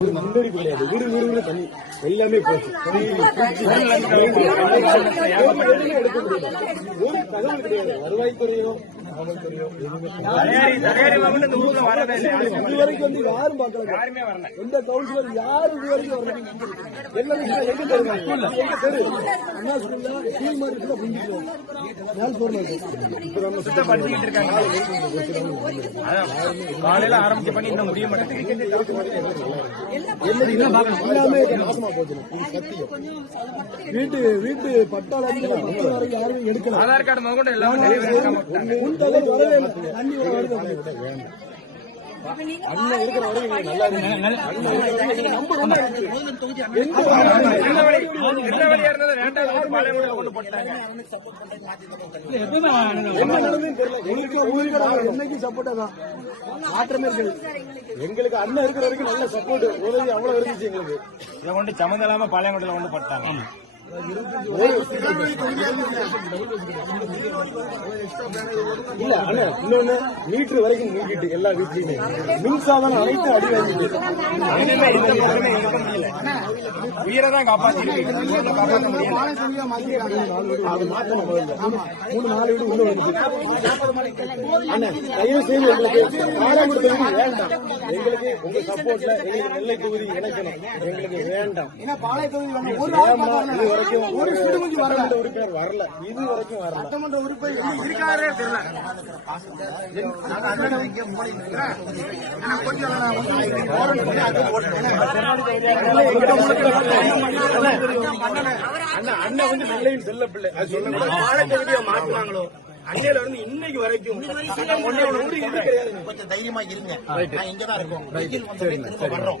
ஒரு முன்னெடுப்பு கிடையாது வீடு வீடு தண்ணி எல்லாமே போச்சு ஒரு தகவல் கிடையாது வருவாய்த்துறையோ காவல்துறையோ இது வரைக்கும் வந்து யாரும் பார்க்கல யாருமே வரல எந்த கவுன்சிலர் யாரும் இது வரைக்கும் வரல எல்லாமே இங்க எங்க தருவாங்க எங்க தெரு அண்ணா ஸ்கூல்ல கீழ் மாதிரி இருக்குல்ல புரிஞ்சுக்கலாம் மேல் போர்ல இருக்கு இப்ப நம்ம சுத்த பண்ணிக்கிட்டு இருக்காங்க அதான் காலையில ஆரம்பிச்ச பண்ணி இன்னும் முடிய எல்லாமே நாசமா போச்சு வீட்டு வீட்டு பட்டாள வரைக்கும் யாருமே எடுக்கல ஆதார் கார்டு முதற்கொண்டு எல்லாமே மாற்றமே இருக்கு எங்களுக்கு அண்ணன் இருக்கிற வரைக்கும் நல்ல சப்போர்ட் உதவி அவ்வளவு இருந்துச்சு எங்களுக்கு. இதை கொண்டு சம்மந்தம் பாளையங்கோட்டையில கொண்டு போட்டாங்க. இல்ல அண்ணா இன்னொன்னு மீட்டர் வரைக்கும் நீக்கிட்டு எல்லா வீட்லயுமே. மின்சாதனம் அனைத்தும் அடி வாங்கிட்டு உயிரை தான் தயவு செய்து எங்களுக்கு எங்களுக்கு உங்க சப்போர்ட்ல எங்களுக்கு நெல்லை தொகுதி இணைக்கணும். எங்களுக்கு வேண்டாம். இது வரைக்கும் ஒரு சட்டமன்ற உறுப்பினர் வரல. இது வரைக்கும் வரல. சட்டமன்ற உறுப்பினர் இருக்காரே தெரியல. அண்ணா அண்ணன் வந்து நெல்லையின் செல்ல பிள்ளை அது சொல்ல பாலை தொகுதியை மாத்தினாங்களோ அன்னையில இருந்து இன்னைக்கு வரைக்கும் கொஞ்சம் தைரியமா இருங்க இங்கதான் இருக்கோம் வர்றோம்